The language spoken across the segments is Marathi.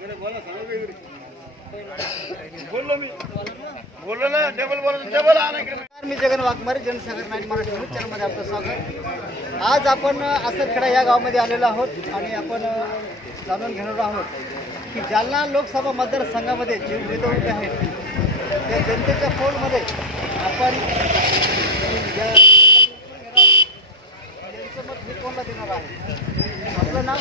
बोललो ना डबल आला इकडे. मी जगन वाघमारे, जनसागर नाईट महाराष्ट्र न्यूज चॅनलमध्ये आपलं स्वागत. आज आपण असरखेडा या गावामध्ये आलेलो आहोत आणि आपण जाणून घेणार आहोत की जालना लोकसभा मतदारसंघामध्ये जे उमेदवार उभे आहेत त्या जनतेच्या फोनमध्ये आपण यांचं मत मी कोणाला देणार आहे. आपलं नाव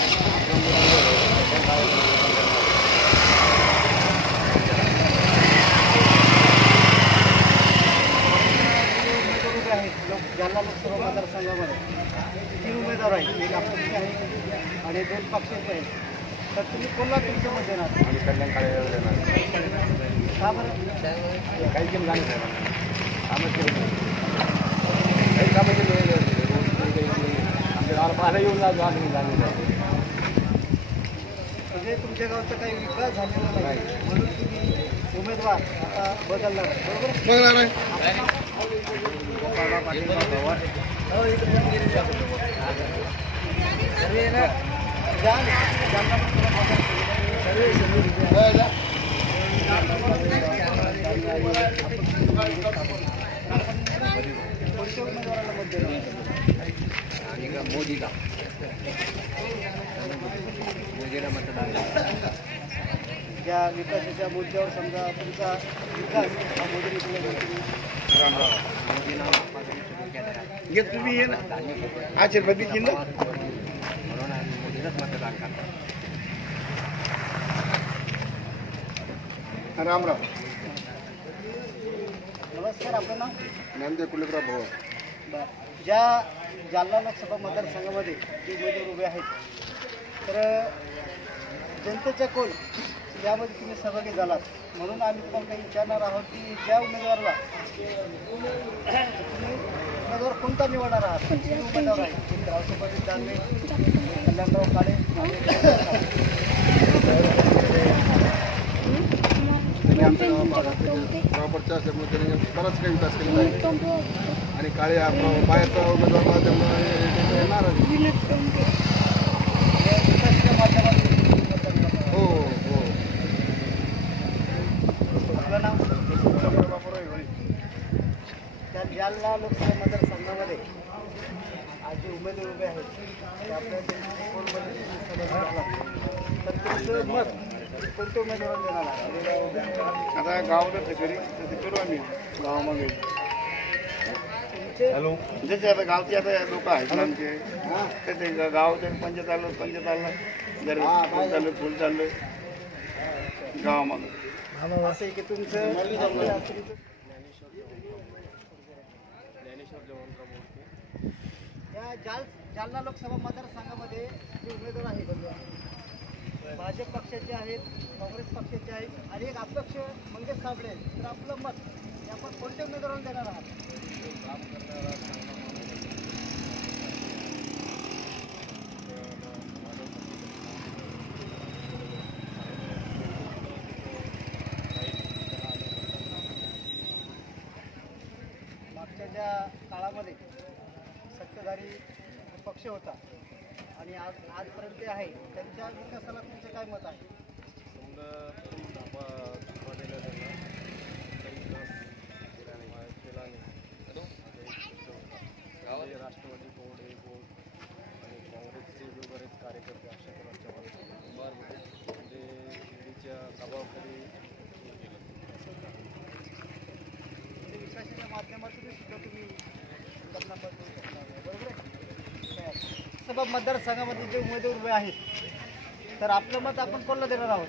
जालना लोकसभा मतदारसंघामध्ये 3 उमेदवार आहेत. एक अपक्ष आहे आणि 2 पक्षाचे आहेत. तर तुम्ही कोणाला तुमचं मत देणार? कल्याण काळे का बरं? काही केलं जाणे कामं केलं काही कामं केले आमच्या पाहायला येऊन जातो आम्ही जाणे म्हणजे तुमच्या गावचा काही विकास झालेला नाही म्हणून तुम्ही उमेदवार आता बदलणार बरोबर? मोदीला मतदान ज्या विकासाच्या मुद्द्यावर समजा तुमचा विकास हा मोदीने ये तुम्ही ये ना आशीर्वाद जिल्हा म्हणून आम्ही मोदीलाच मतदान करतो. राम राम. नमस्कार. आपलं नाव? नांदे कुलकराव भाऊ. ज्या जालना लोकसभा मतदारसंघामध्ये जे उमेदवार उभे आहेत तर जनतेच्या कोल यामध्ये तुम्ही सहभागी झालात म्हणून आम्ही तुम्हाला काही विचारणार आहोत की ज्या उमेदवाराला तुम्ही उमेदवार कोणता निवडणार आहात? किती उमेदवार आहेत? रावसाहेब दानवे, कल्याणराव काळे, त्यांनी आमच्या गावाकडच्या असल्यामुळे त्यांनी बराच काही विकास केलेला आहे आणि काळे बाहेरचा उमेदवार त्यामुळे नाराज. विकासाच्या माध्यमातून हो हो. आपलं नाव? त्या जालना लोकसभा मतदारसंघामध्ये आज जे उमेदवार उभे आहेत ते आपल्या तर तुमचं मत कोणत्या उमेदवाराला देणार आहे? आता गावाला घरी करू आम्ही गावामध्ये. हॅलो. जसे आता गावचे आता लोक आहेत ना आमचे त्याचे गावाच्या पंचायत आलं जर फुल चाललं गावामध्ये असं आहे की तुमचं या जालना लोकसभा मतदारसंघामध्ये जे उमेदवार आहेत भाजप पक्षाचे आहेत, काँग्रेस पक्षाचे आहेत आणि एक अपक्ष मंगेश साबळे आहेत. तर आपलं मत हे आपण कोणत्या उमेदवाराला देणार आहात? मागच्या ज्या काळामध्ये सत्ताधारी पक्ष होता आणि आजपर्यंत आहे त्यांच्या विकासाला तुमचं काय मत आहे? राष्ट्रवादी बोर्ड हे बोर्ड आणि काँग्रेसचे जे बरेच कार्यकर्ते अशा प्रकारच्या म्हणजे ईडीच्या दबावाखाली विकासाच्या माध्यमातून सुद्धा तुम्ही करू शकता बरोबर आहे. लोकसभा मतदारसंघामध्ये जे उमेदवार उभे आहेत तर आपलं मत आपण कोणाला देणार आहोत?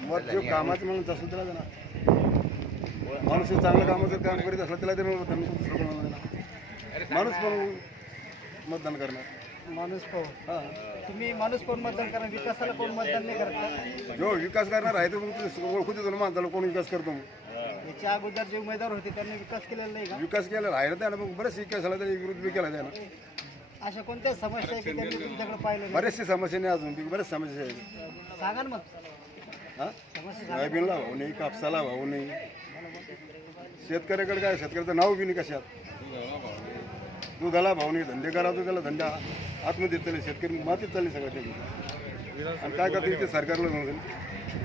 मत जो कामाचं म्हणून तसं त्याला देणार. माणूस चांगलं कामाचं काम करीत असलं त्याला देणार. माणूस पण मतदान करणार. माणूस पाहून. तुम्ही माणूस पाहून मतदान करणार, विकासाला कोण मतदान नाही करत? जो विकास करणार आहे तो मग ओळखू देतो ना माणसाला कोण विकास करतो. मग याच्या अगोदर जे उमेदवार होते त्यांनी विकास केलेला नाही का? विकास केला राहिला त्याला मग बरेच विकास झाला त्याने विरोध बी केला त्यानं. अशा कोणत्या समस्या आहे की त्यांनी तुमच्याकडे पाहिलं नाही? बरेचसे समस्या नाही अजून बरेच समस्या आहेत. सांगा ना मग. समस्या सोयाबीनला भाव नाही, कापसाला भाव नाही. शेतकऱ्याकडे काय शेतकऱ्याचं नाव बी नाही कशात. दुधाला भाव नाही, धंदे करा तो त्याला धंदा आत्महत्या चालले, शेतकरी मातीत चालले सगळं. आणि काय करते ते सरकारला सांगेल.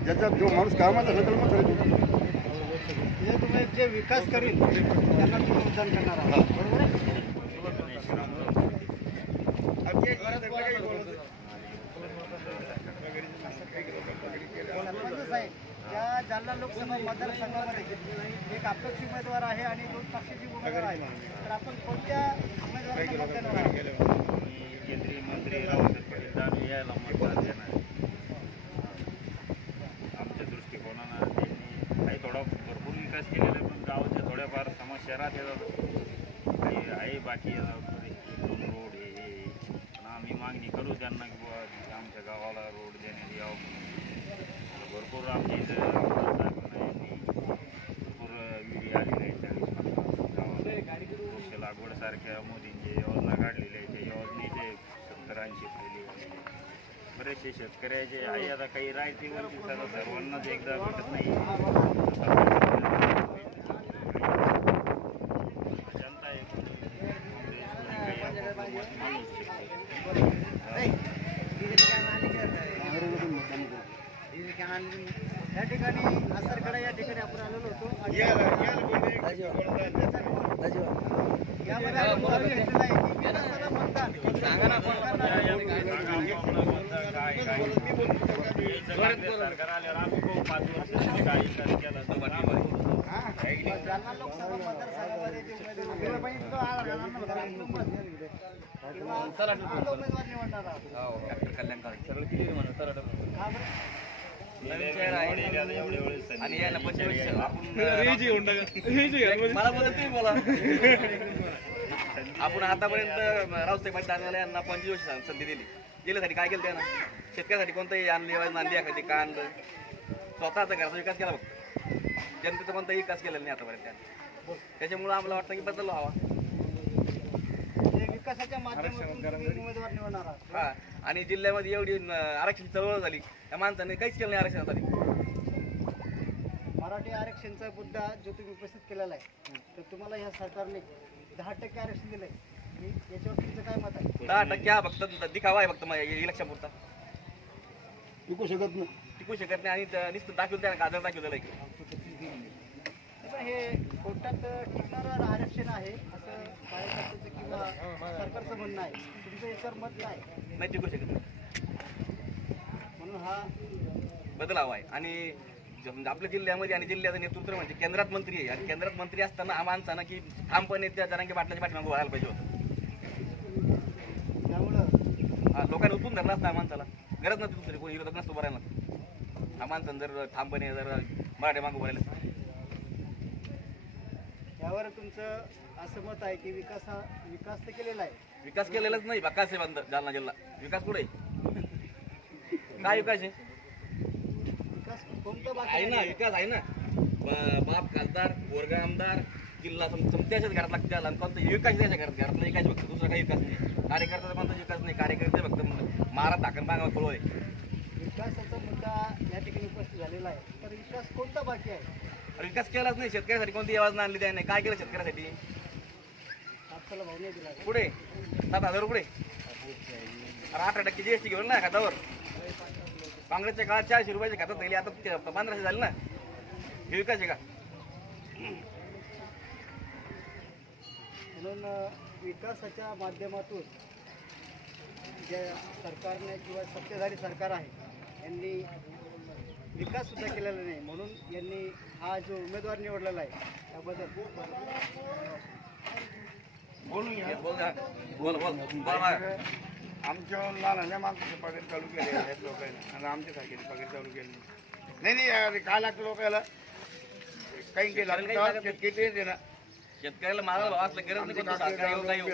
ज्याच्यात जो माणूस कामाचा असेल त्याला मग करेल. म्हणजे तुम्ही जे विकास करील त्यांना तुम्ही मतदान करणार आहात, बरोबर आहे? सरपंच साहेब, या जालना लोकसभा मतदारसंघामध्ये एक अपक्ष उमेदवार आहे आणि 2 पक्षाचे उमेदवार आहे. तर आपण कोणत्या उमेदवारांना मतदान करणार आहात? केंद्रीय मंत्री रावसाहेब पाटील यायला मतदान देणार. आमच्या दृष्टिकोनानं त्यांनी काही थोडा भरपूर विकास केलेला आहे, पण गावाच्या थोड्याफार समस्या राहतात. काही आहे बाकी रोड हे पण आम्ही मागणी करू त्यांना की बुवा आमच्या गावाला रोड देण्यात यावं. भरपूर आमच्या इथं भरपूर विहिरी आलेल्या आहेत 40-50 गावात. वृक्ष लागवडसारख्या मोदींचे योजना काढलेल्या आहेत. त्या योजनेचे 70-80 फैले बरेचसे शेतकऱ्याचे आहे. आता काही राहते वरती सर्वांनाच एकदा भेटत नाही. जनता आहे काही आपापलं मत मानूच शकते. या ठिकाणी आसरकडा या ठिकाणी आपण आलेलो होतो आणि यामध्ये आपण बोलून घेतलेलं आहे की विकासाला मतदान सरकार आल्यावर आम्ही 5 वर्ष काही केलं जालना लोकसभा मतदारसंघामध्ये जे उमेदवार उमेदवार निवडणार आहात. का बरं? आणि याला 25 आपण आतापर्यंत रावसाहेब पाटील यांना 25 वर्ष संधी दिली. जिल्ह्यासाठी काय केलं त्यानं? शेतकऱ्यासाठी कोणतंही आणली योजना आणली एखादी का आणलं? स्वतःचा घराचा विकास केला बघ. जनतेचा कोणताही विकास केलेला नाही आतापर्यंत त्याने. त्याच्यामुळे आम्हाला वाटतं की बदल व्हावा. म्हणजे विकासाच्या माध्यमातून तुम्ही उमेदवार निवडणार आहात. हा, आणि जिल्ह्यामध्ये एवढी आरक्षण चळवळ झाली त्या माणसाने काहीच केलं नाही आरक्षणासाठी. मराठी आरक्षणचा मुद्दा जो तुम्ही उपस्थित केलेला आहे, तर तुम्हाला ह्या सरकारने 10% आरक्षण दिलंय. याच्यावर तुमचं काय मत आहे? 10% हा फक्त दिखावा आहे फक्त इलेक्शन पुरता. टिकू शकत नाही. टिकू शकत नाही आणि नुसतं दाखवलं त्याला गाजर दाखवलेलं आहे. पण हे कोर्टात टिकणारं आरक्षण आहे असं कार्यकर्त्याचं किंवा सरकारचं म्हणणं आहे. तुमचं याच्यावर मत काय? नाही टिकू शकत नाही. म्हणून हा बदल हवा आहे. आणि आपल्या जिल्ह्यामध्ये आणि जिल्ह्याचं नेतृत्व म्हणजे केंद्रात मंत्री आहे आणि केंद्रात मंत्री असताना हा माणसानं की ठामपणे त्या जरांगे पाटलाच्या पाठीमागे व्हायला पाहिजे होतं. त्यामुळं लोकांनी उतरून धरला असता माणसाला. गरज नव्हती दुसरी कोणी विरोधक नसतो भरायला. हा माणसानं जर ठामपणे जर मराठी मागं भरायला. यावर तुमचं असं मत आहे की विकास तर केलेला आहे. विकास केलेलाच नाही. विकास आहे बंद जालना जिल्हा. विकास कुठे काय विकास आहे? विकास कोणता आहे बाकी ना, विकास आहे ना. बाप खासदार, वर्ग आमदार, जिल्हा त्याच्याच घरात लागते. आणि कोणता विकास त्याच्या घरात नाही. विकास फक्त दुसरा काही विकास नाही. कार्यकर्त्याचा कोणता विकास नाही. कार्यकर्ते फक्त महाराज ठाकरे बांगा पळव आहे. विकासाचा मुद्दा या ठिकाणी उपस्थित झालेला आहे. तर विकास कोणता बाकी आहे? विकास केलाच नाही. शेतकऱ्यासाठी कोणती योजना आणली त्याने? काय केलं शेतकऱ्यासाठी? कापसाला भाव नाही दिला. पुढे 7,000 रुपये 8% GST घेऊन ना खात्यावर. काँग्रेसच्या काळात 400 रुपयाचे खात्यात गेले, आता 1500 झाले ना. हे विकास आहे का? म्हणून विकासाच्या माध्यमातून ज्या सरकारने किंवा सत्ताधारी सरकार आहे यांनी विकास सुद्धा केलेला नाही. म्हणून यांनी हा जो उमेदवार निवडलेला आहे त्याबद्दल बोल आमच्या लहान माणसाचे पगार चालू केले आहेत लोकांना आणि आमच्यासारखे पगार चालू केले नाही. काय लागतं लोकांना काही केलं शेतकरी ना. शेतकऱ्याला मागायला भाव असला गरज नाही. कोणतं सरकार येऊ काय येऊ.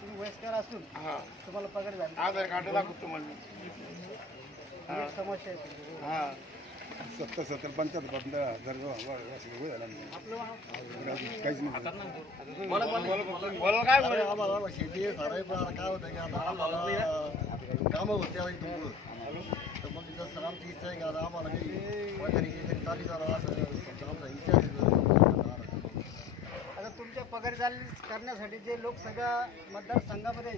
तुम्ही वयस्कर असून तुम्हाला पगार झाला. आधार कार्ड दाखवतो तुम्हाला. ही समस्या आहे. हां 70-75 हजार आपलं काहीच नाही. आम्हाला शेती साराई पण आता काय होतं की आता आम्हाला कामं होते आता इथून पुढं. तर मग तिथं सर आमची इच्छा आहे की आता आम्हाला काही वगैरे चालू झालं असं आमचा इच्छा आहे. आता तुमच्या पगार करण्यासाठी जे लोकसभा मतदारसंघामध्ये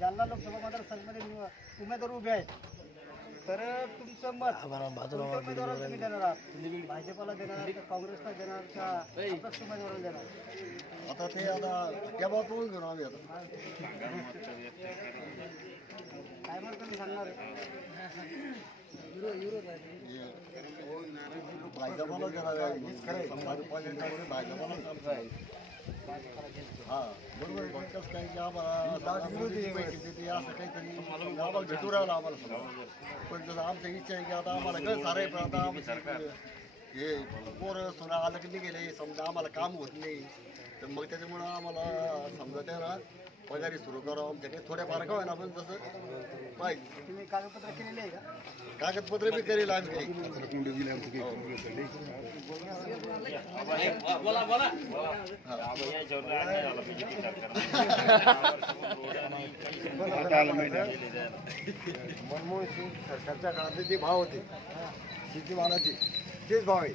जालना लोकसभा मतदारसंघामध्ये उमेदवार उभे आहेत, तर तुमचं मत कोणत्या उमेदवाराला तुम्ही देणार आहात? भाजपला देणार आहात का काँग्रेसला देणार का अपक्ष उमेदवाराला देणार? आता ते आता त्या बाबतीत घेऊन आम्ही आता काय मग तुम्ही सांगणार आहे? भाजपाला देणार आहे. समाज पाहिजे भाजपाला आहे. हा बरोबर आहे. कसं काही की आम्हाला विरोधी पैसे देते असं काहीतरी आम्हाला भेटू राहिलं आम्हाला समजा. पण जसं आमची इच्छा आहे की आता आम्हाला काय सारं पण आता आमचं हे पोरं सोना आलं की निघेले समजा आम्हाला काम होत नाही, तर मग त्याच्यामुळं आम्हाला समजा त्याला पगारी सुरू करावं आमच्याकडे थोड्याफार का होईना पण जसं पाहिजे. तुम्ही कागदपत्र केलेले आहे का? कागदपत्र बी करेल आम्ही काही. मनमोहन सिंग सरकारच्या काळातले जे भाव होते शेतीमालाचे तेच भाव आहे.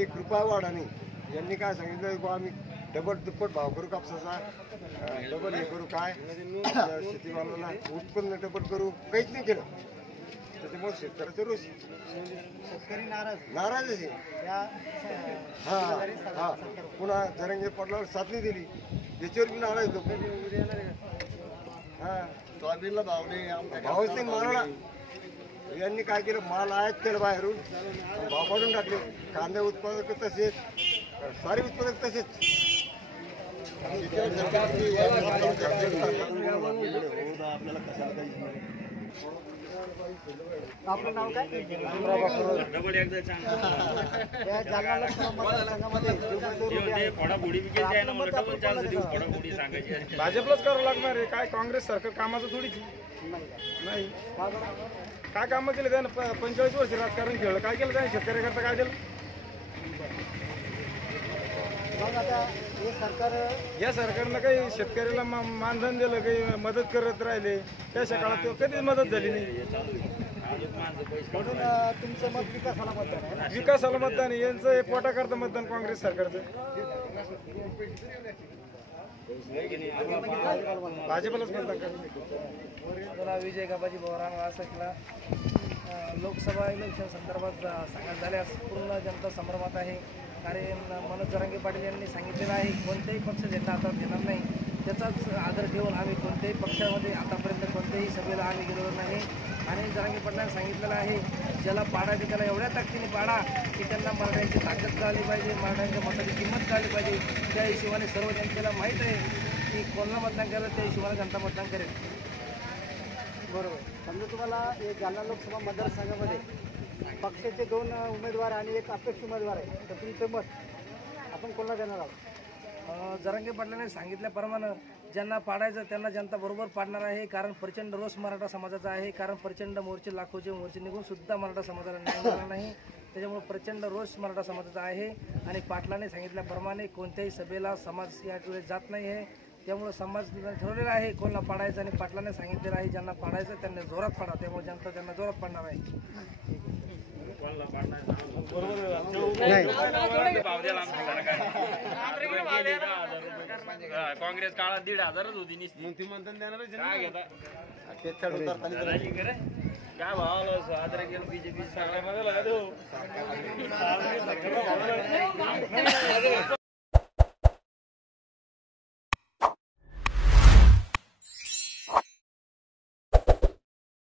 1 रुपया वाढा नाही. यांनी काय सांगितलं की आम्ही डबल दुप्पट भाव करू कापसाचा, डबल हे करू काय शेतीमालाला उत्पन्न डबल करू, काहीच नाही केलं. त्याच्यामुळे शेतकऱ्याचं रोष शेतकरी नाराजच आहे. त्या हा हा पुन्हा जरंगे पडल्यावर साथ नाही दिली, त्याच्यावर बी नाराज लोक. हा सोयाबीनला भाव नाही, भावच नाही मालाला. यांनी काय केलं, माल आयात केलं बाहेरून, भाव काढून टाकले. कांदे उत्पादक तसेच, सारे उत्पादक तसेच. आपल्याला कशाला काही आपलं नाव काय? या जालना लोकसभा मतदारसंघामध्ये उमेदवार उभे आहेत. भाजपलाच करावं लागणार आहे. काय काँग्रेस सरकार कामाचं थोडीच नाही. काय कामं केले त्यानं? 45 वर्ष राजकारण खेळलं. काय केलं त्याने? शेतकऱ्याकरता काय केलं? मग आता हे सरकार या सरकारनं काही शेतकऱ्याला मानधन दिलं, काही मदत करत राहिले. त्याच्या काळात कधीच मदत झाली नाही. म्हणून तुमचं मत विकासाला मतदान आहे ना? विकासाला मतदान आहे. यांचं हे पोटाकरता मतदान काँग्रेस सरकारचं. भाजपलाच मतदान करणार. विजय गाबाजी बोरान वासकला लोकसभा इलेक्शन संदर्भात सांगण्यात झाल्यास पूर्ण जनता संभ्रमात आहे. कारण मनोज जरांगे पाटील यांनी सांगितलेलं आहे कोणत्याही पक्ष झेंडा आता घेणार नाही. त्याचाच आदर ठेवून आम्ही कोणत्याही पक्षामध्ये आतापर्यंत कोणत्याही सभेला आम्ही गेलेलो नाही. आणि जरांगे पाटलांनी सांगितलेलं आहे ज्याला पाडायचं त्याला एवढ्या ताकदीने पाडा की त्यांना मराठ्यांची ताकद कळली पाहिजे, मराठ्यांच्या मताची किंमत कळली पाहिजे. त्या हिशोबाने सर्व जनतेला माहीत आहे की कोणाला मतदान केलं त्या हिशोबाने जनता मतदान करेल. बरोबर. समजा तुम्हाला हे जालना लोकसभा मतदारसंघामध्ये पक्षाचे 2 उमेदवार आणि एक अपेक्ष उमेदवार आहे, तर तुमचं मत आपण कोणाला देणार आहोत? जरांगे पाटलांनी सांगितल्याप्रमाणे ज्यांना पाडायचं त्यांना जनता बरोबर पाडणार आहे. कारण प्रचंड रोष मराठा समाजाचा आहे. कारण प्रचंड मोर्चे, लाखोचे मोर्चे निघून सुद्धा मराठा समाजाला न्याय मिळाला नाही. त्याच्यामुळे प्रचंड रोष मराठा समाजाचा आहे. आणि पाटलांनी सांगितल्याप्रमाणे कोणत्याही सभेला समाज यावेळी जात नाही आहे. त्यामुळे समाज ठरवलेला आहे कोणाला पाडायचं. आणि पाटलांनी सांगितलेलं आहे ज्यांना पाडायचं त्यांना जोरात पाडा. त्यामुळे जनता त्यांना जोरात पाडणार आहे. काँग्रेस काळात 1,500 होती नुसती. काय भावाला साजरा केलं बीजेपी सरकारला